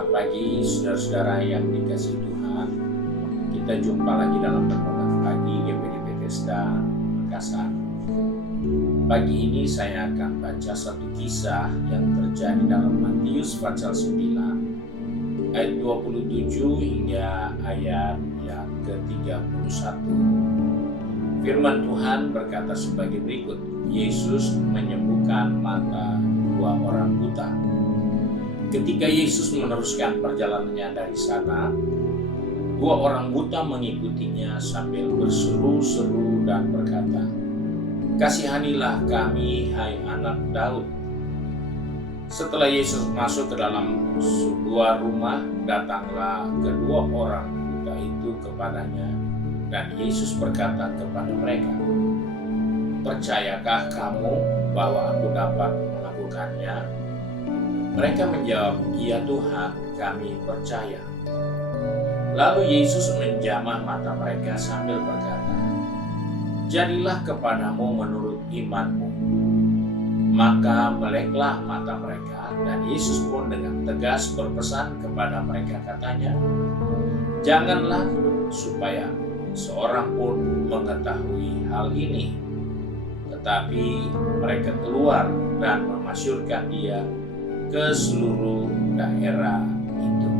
Selamat pagi saudara-saudara yang dikasihi Tuhan. Kita jumpa lagi dalam renungan pagi GPD Bethesda Makassar. Pagi ini saya akan baca satu kisah yang terjadi dalam Matius pasal 9 ayat 27 hingga ayat yang ke-31. Firman Tuhan berkata sebagai berikut. Yesus menyembuhkan mata dua orang buta. Ketika Yesus meneruskan perjalanannya dari sana, dua orang buta mengikutinya sambil berseru-seru dan berkata, "Kasihanilah kami, hai anak Daud." Setelah Yesus masuk ke dalam sebuah rumah, datanglah kedua orang buta itu kepadanya, dan Yesus berkata kepada mereka, "Percayakah kamu bahwa aku dapat melakukannya?" Mereka menjawab, "Iya Tuhan, kami percaya." Lalu Yesus menjamah mata mereka sambil berkata, "Jadilah kepadamu menurut imanmu." Maka meleklah mata mereka, dan Yesus pun dengan tegas berpesan kepada mereka katanya, "Janganlah supaya seorang pun mengetahui hal ini." Tetapi mereka keluar dan memasyurkan dia ke seluruh daerah itu.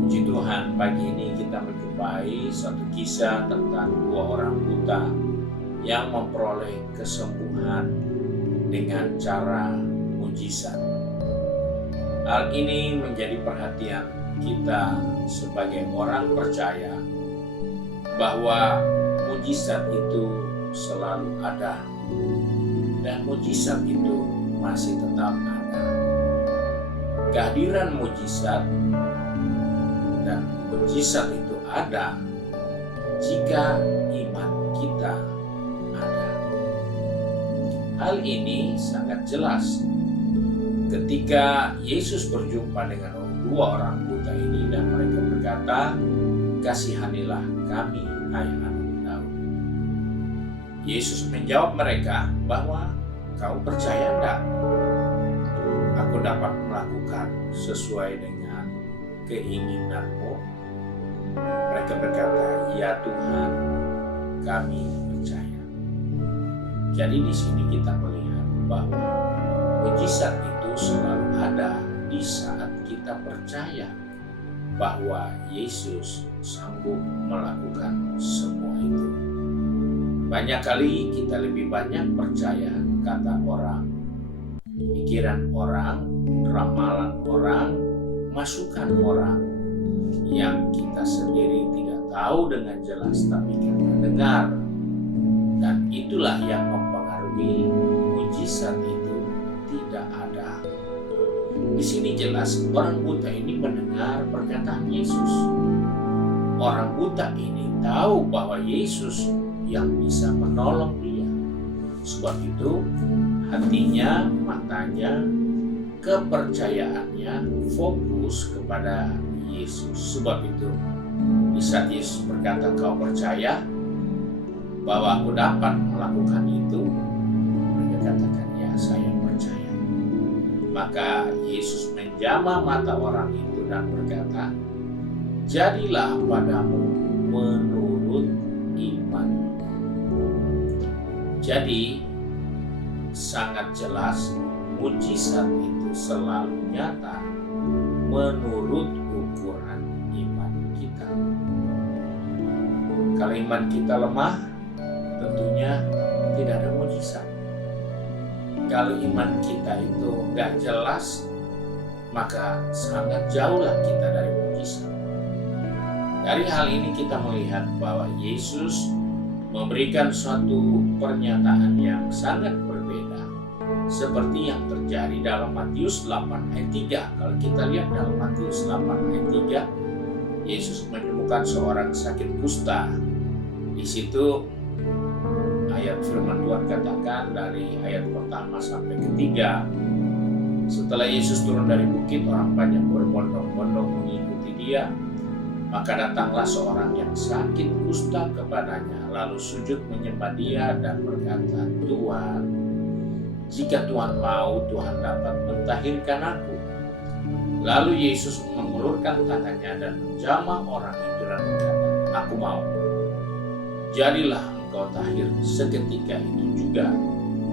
Puji Tuhan, pagi ini kita menjumpai satu kisah tentang dua orang buta yang memperoleh kesembuhan dengan cara mujizat. Hal ini menjadi perhatian kita sebagai orang percaya bahwa mujizat itu selalu ada dan mujizat itu masih tetap ada. Kehadiran mujizat dan mujizat itu ada jika iman kita ada. Hal ini sangat jelas ketika Yesus berjumpa dengan dua orang buta ini dan mereka berkata, "Kasihanilah kami, hai anak Daud." Yesus menjawab mereka bahwa, "Kau percaya enggak? Aku dapat melakukan sesuai dengan keinginanmu?" Mereka berkata, "Ya Tuhan, kami percaya." Jadi di sini kita melihat bahwa mujizat itu selalu ada di saat kita percaya bahwa Yesus sanggup melakukan semua itu. Banyak kali kita lebih banyak percaya kata orang, pikiran orang, ramalan orang, masukan orang yang kita sendiri tidak tahu dengan jelas tapi kita dengar, dan itulah yang mempengaruhi mujizat itu tidak ada. Di sini jelas orang buta ini mendengar perkataan Yesus. Orang buta ini tahu bahwa Yesus yang bisa menolong dia. Sebab itu hatinya, matanya, kepercayaannya fokus kepada Yesus. Sebab itu di saat Yesus berkata, "Kau percaya bahwa aku dapat melakukan itu?" Mereka katakan, "Ya, saya percaya." Maka Yesus menjamah mata orang itu dan berkata, "Jadilah padamu menurut iman." Jadi sangat jelas mujizat itu selalu nyata menurut ukuran iman kita. Kalau iman kita lemah, tentunya tidak ada mujizat. Kalau iman kita itu gak jelas, maka sangat jauhlah kita dari mujizat. Dari hal ini kita melihat bahwa Yesus memberikan suatu pernyataan yang sangat berbeda seperti yang terjadi dalam Matius 8 ayat 3. Kalau kita lihat dalam Matius 8 ayat 3, Yesus menyembuhkan seorang sakit kusta. Di situ ayat firman Tuhan katakan dari ayat pertama sampai ketiga, setelah Yesus turun dari bukit, orang banyak berbondong-bondong mengikuti dia. Maka datanglah seorang yang sakit kusta kepadanya, lalu sujud menyembah dia dan berkata, "Tuhan, jika Tuhan mau, Tuhan dapat mentahirkan aku." Lalu Yesus mengulurkan tangannya dan menjamah orang itu dan berkata, "Aku mau. Jadilah engkau tahir." Seketika itu juga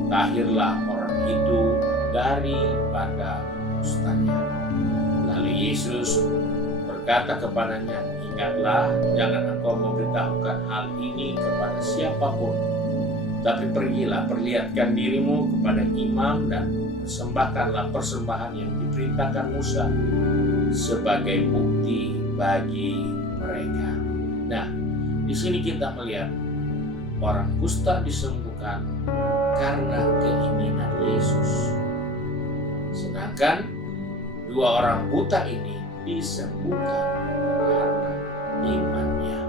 tahirlah orang itu daripada kustanya. Lalu Yesus berkata kepadanya, "Ingatlah, jangan engkau memberitahukan hal ini kepada siapapun, tapi pergilah, perlihatkan dirimu kepada imam dan persembahkanlah persembahan yang diperintahkan Musa sebagai bukti bagi mereka." Nah, di sini kita melihat orang kusta disembuhkan karena keinginan Yesus. Sedangkan dua orang buta ini disembuhkan karena imannya.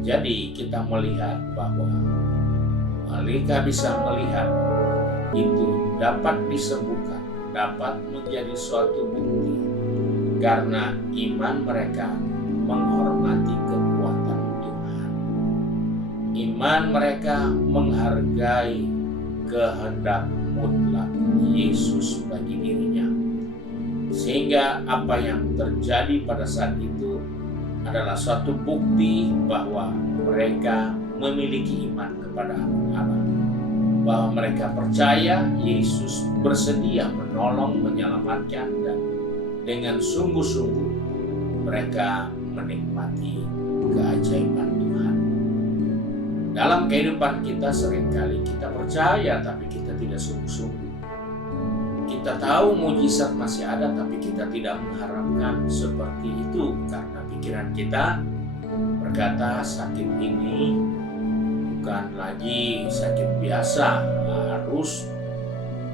Jadi kita melihat bahwa mereka bisa melihat itu dapat disembuhkan, dapat menjadi suatu bukti karena iman mereka menghormati kekuatan Tuhan. Iman mereka menghargai kehendak mutlak Yesus bagi dirinya. Sehingga apa yang terjadi pada saat itu adalah suatu bukti bahwa mereka memiliki iman kepada anak Allah. Bahwa mereka percaya Yesus bersedia menolong, menyelamatkan, dan dengan sungguh-sungguh mereka menikmati keajaiban Tuhan. Dalam kehidupan kita seringkali kita percaya tapi kita tidak sungguh-sungguh. Kita tahu mujizat masih ada tapi kita tidak mengharapkan seperti itu karena pikiran kita berkata sakit ini bukan lagi sakit biasa, harus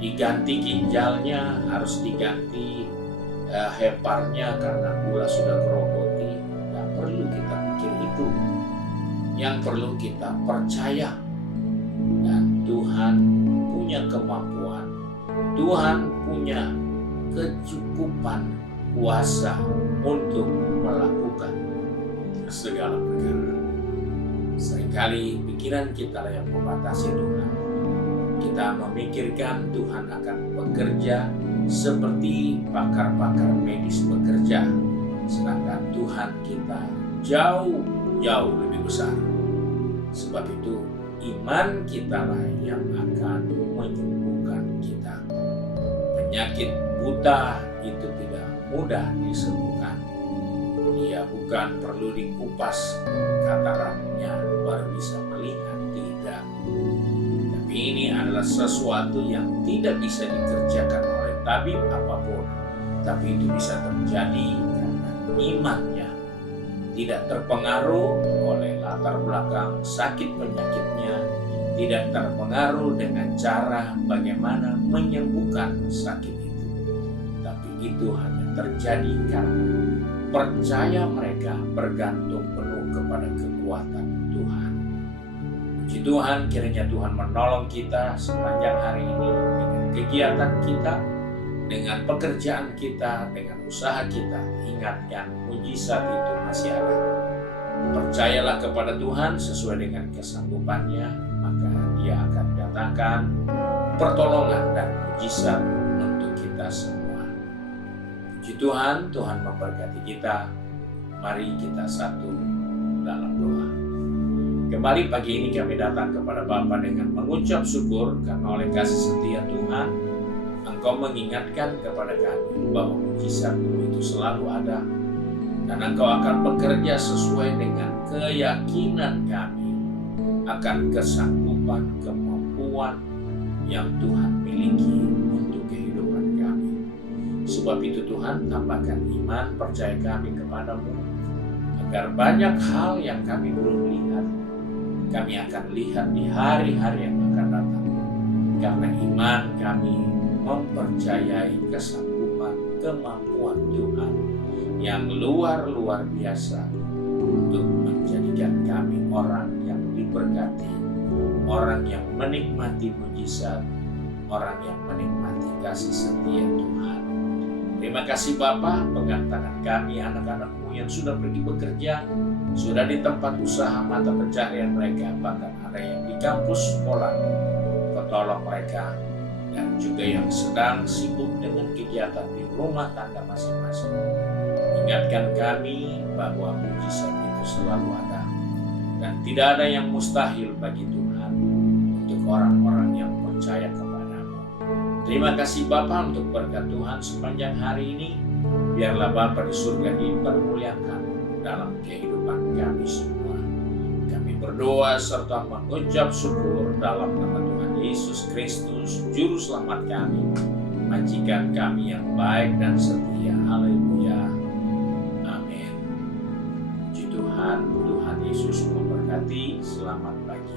diganti ginjalnya, harus diganti heparnya karena gula sudah gerogoti. Tidak perlu kita pikir itu. Yang perlu kita percaya dan Tuhan punya kemampuan, Tuhan punya kecukupan kuasa untuk melakukan segala perkara. Seringkali pikiran kita lah yang membatasi Tuhan. Kita memikirkan Tuhan akan bekerja seperti pakar-pakar medis bekerja, sedangkan Tuhan kita jauh lebih besar. Sebab itu iman kita lah yang akan menyembuhkan kita. Penyakit buta itu tidak mudah disembuhkan. Dia bukan perlu dikupas katarannya baru bisa melihat, tidak. Tapi ini adalah sesuatu yang tidak bisa dikerjakan oleh tabib apapun. Tapi itu bisa terjadi karena imannya tidak terpengaruh oleh latar belakang sakit penyakitnya, tidak terpengaruh dengan cara bagaimana menyembuhkan sakit itu. Tapi itu hanya terjadi karena percaya mereka bergantung penuh kepada kekuatan Tuhan. Puji Tuhan, kiranya Tuhan menolong kita sepanjang hari ini dengan kegiatan kita, dengan pekerjaan kita, dengan usaha kita. Ingatkan mujizat itu masih ada. Percayalah kepada Tuhan sesuai dengan kesanggupannya, maka Dia akan datangkan pertolongan dan mujizat untuk kita semua. Puji Tuhan, Tuhan memberkati kita. Mari kita satu dalam doa. Kembali pagi ini kami datang kepada Bapa dengan mengucap syukur karena oleh kasih setia Tuhan, Engkau mengingatkan kepada kami bahwa mujizat-Mu itu selalu ada dan Engkau akan bekerja sesuai dengan keyakinan kami akan kesanggupan, kemampuan yang Tuhan miliki untuk kehidupan kami. Sebab itu Tuhan, tambahkan iman percaya kami kepada-Mu agar banyak hal yang kami belum lihat, kami akan lihat di hari-hari yang akan datang. Karena iman kami mempercayai kesanggupan, kemampuan Tuhan yang luar biasa untuk menjadikan kami orang yang diberkati, orang yang menikmati mujizat, orang yang menikmati kasih setia Tuhan. Terima kasih Bapa, pegang tangan kami anak-anak-Mu yang sudah pergi bekerja, sudah di tempat usaha mata pencaharian mereka, bahkan ada yang di kampus sekolah. Kau tolong mereka dan juga yang sedang sibuk dengan kegiatan di rumah tangga masing-masing. Ingatkan kami bahwa mujizat itu selalu ada dan tidak ada yang mustahil bagi Tuhan untuk orang-orang yang percaya kepadamu. Terima kasih Bapa untuk berkat Tuhan sepanjang hari ini. Biarlah Bapa di surga dipermuliakan dalam kehidupan kami semua. Kami berdoa serta mengucap syukur dalam nama Tuhan Yesus Kristus, Juru Selamat kami, majikan kami yang baik dan setia. Haleluya. Amin. Puji Tuhan, Tuhan Yesus memberkati. Selamat pagi.